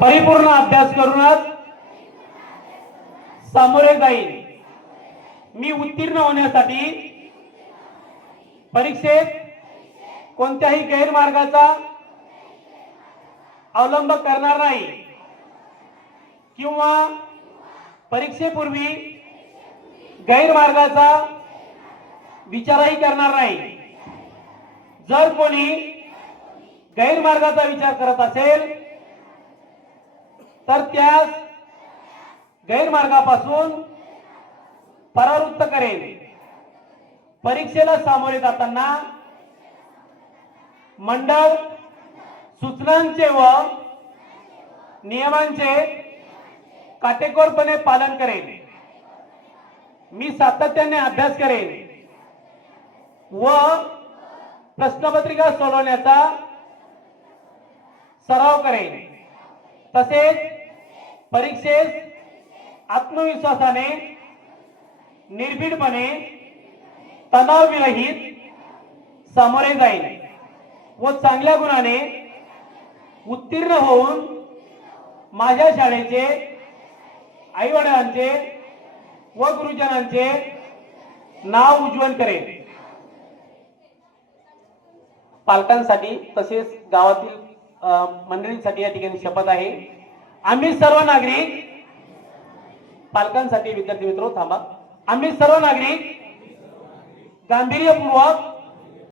परिपूर्ण अभ्यास करूनच सामोरे जाईल। मी उत्तीर्ण होण्यासाठी परीक्षेत कोणत्याही गैरमार्गाचा अवलंब करणार नाही किंवा परीक्षेपूर्वी गैरमार्गाचा विचारही करणार नाही। जर कोणी गैरमार्गाचा विचार करत असेल तर त्यास गैरमार्गापासून परावृत्त करेल। परीक्षेला सामोरे जाताना मंडळ सूचनांचे व नियमांचे काटेकोरपणे पालन करेल। मी सातत्याने अभ्यास करेन व प्रश्नपत्रिका सोडवण्याचा सराव करेन। तसेच परीक्षेस आत्मविश्वासाने, निर्भीडपणे, तणावविरहित सामोरे जाईल व चांगल्या गुणाने उत्तीर्ण होऊन माझ्या शाळेचे, आईवडिलांचे व गुरुजनांचे नाव उज्ज्वल करेन। पालकांसाठी तसेच गावातील मंडळींसाठी या ठिकाणी शपथ आहे। आम्ही सर्व नागरिक, पालकांसाठी विद्यार्थी मित्र थांबा, आम्ही सर्व नागरिक गांभीर्यपूर्वक